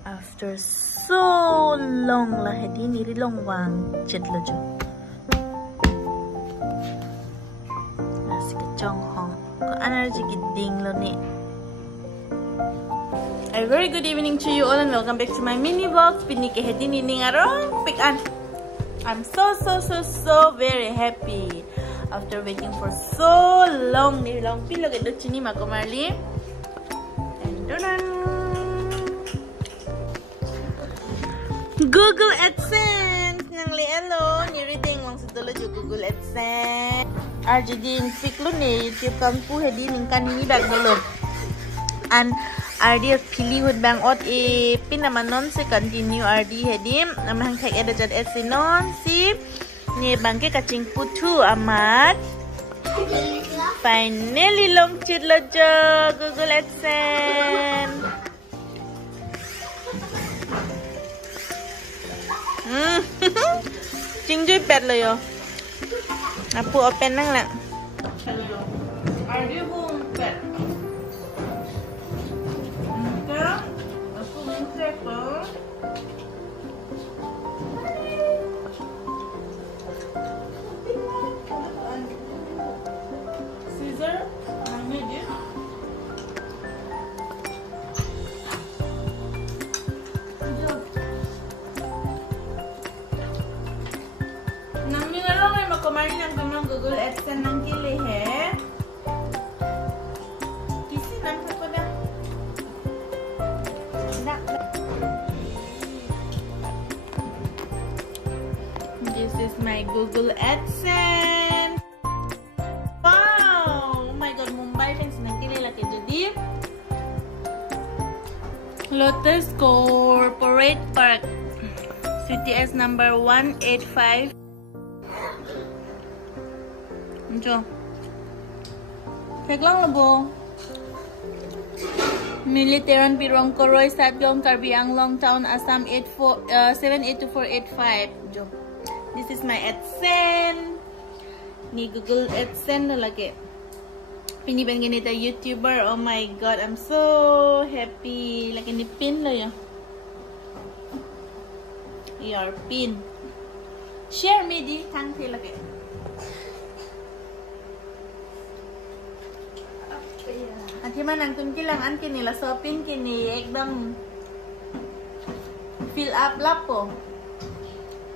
After so long lah hedi niri long wang chet lo jo. Nasi kecong hong. Ko energy giding lo ni. A very good evening to you all and welcome back to my mini vlogs. Pini ke hedi nini ngarong pick an. I'm so very happy after waiting for so long. Niri long pilo ke do chini makomarli. And donan. Google AdSense nang lielo ni reading wang sedolo jo Google AdSense jadi pick lo ni YouTube kampu hedi ningkan ini bag dulu an RD pili hud bang ot pin nama non se continue RD hedi nama hang thak ada jad si non si ni bangke kacing putu amat finally long chit lo jo Google AdSense. Jingjoy pet lo yo. Apu open nang la. Are you home pet? Sekarang aku ngecek lo. Scissor, mana dia? Kemarin yang gumang Google AdSense nang kili he. Kisi nang sako dah. This is my Google AdSense. Wow, oh my god, Mumbai fans nang kili lagi jadi. Lotus Corporate Park, CTS number 185. Jo. Peglang labo. Militeran Pirong Koroy Satgong Karbi Anglong Town Assam 782485. Jo. This is my AdSense. Ni Google AdSense na lagi. Piniban ganito YouTuber. Oh my god, I'm so happy. Lagi ni pin lo yo. Your pin. Share me di tang thi lagi. Ati man ang tunkilang an kini la shopping kini ekdam fill up lapo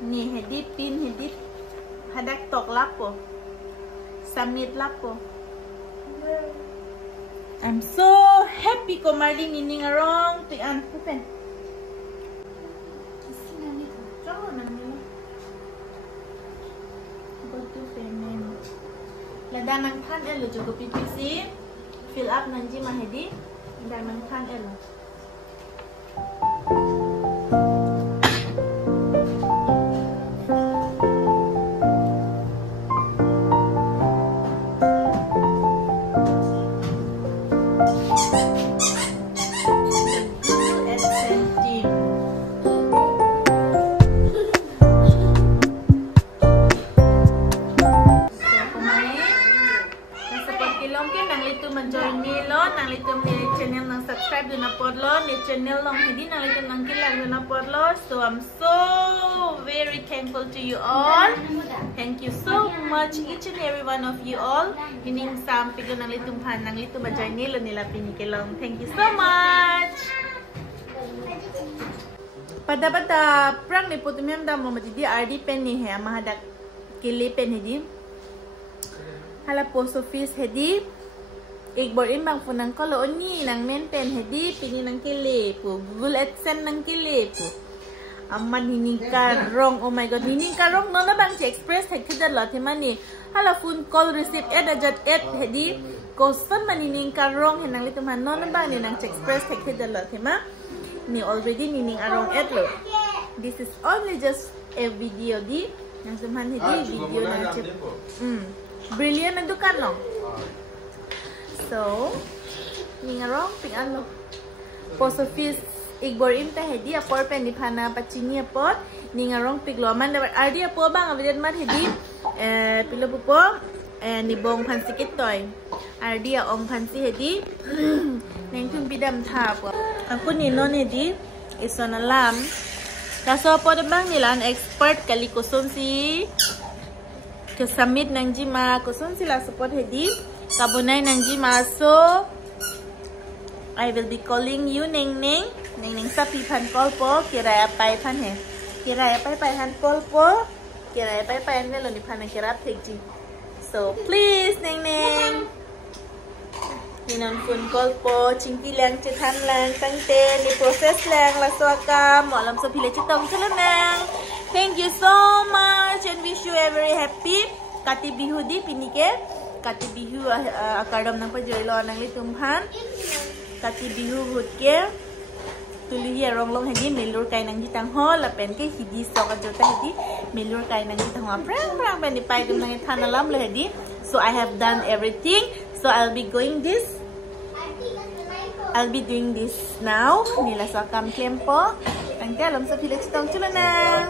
ni hedi pin hedi hadak tok lapo submit lapo. I'm so happy ko marli nining arong ti an open sinani ko nang ni go to payment lada nang than elo jogo PPC fill up nanti mahedi dan makan elo. Join me lo nang litum ni channel nang subscribe do na pod lo ni channel long hedi nang litum nang kilang do na pod lo. So I'm so very thankful to you all. Thank you so much each and every one of you all. Hining sam pigo nang litum han nang litum join ni lo nila pinikilong. Thank you so much. Pada prang ni putumyam dam mo matidi RD pen ni he mahadak kili pen hedi. Hala post office hedi. Igbor imbang po ng koloon ni ng main pen hedi pini ng kili po Google AdSense ng kili po aman hining karong. Oh my god, hining karong no na bang si express head kada lot mani hala phone call receipt adjust hedi constant man hining karong hinang lituman no na bang ni ng si express head kada lot ma ni already hining arong lo. This is only just a video di yang suman hedi video na chip brilliant na dukan no. So, ningarong ping-ano. Post office igbor imta hedi apor pen di pana pachini apor ningarong pigloman dapat ardi apo bang avidan mat hedi pilo po ni bong pansikit toy ardi ong pansi hedi neng tung bidam tha po aku ni non hedi iso na lam. Kaso po bang nila ang expert kali kusum si kasamit ng jima kusum sila support hedi kabunay ng jima. So I will be calling you Ning Ning. Ning Ning sa pipan call po kiraya pay pan he. Kiraya pay han call po. Kiraya pay ne lo ni pan ang kirap tekji. So please Ning Ning. Hinan phone call po, chingki lang, chitan lang, tangte, ni process lang, laswaka, mo alam sa pila chitong salanang. Thank you so much and wish you a very happy Kati Bihu di pinike. Kati Bihu akadam ng pajero ng litumhan. Kati Bihu hutke. Tuluhi arong long hedi milur kay nang jitang ho lapen ke hidi so ka jota hedi milur kay nang jitang ho prang ben ipay dum nang thanalam le hedi. So I have done everything. So I'll be doing this now. Nila sa kam klempo. Ang alam sa village tong chula na.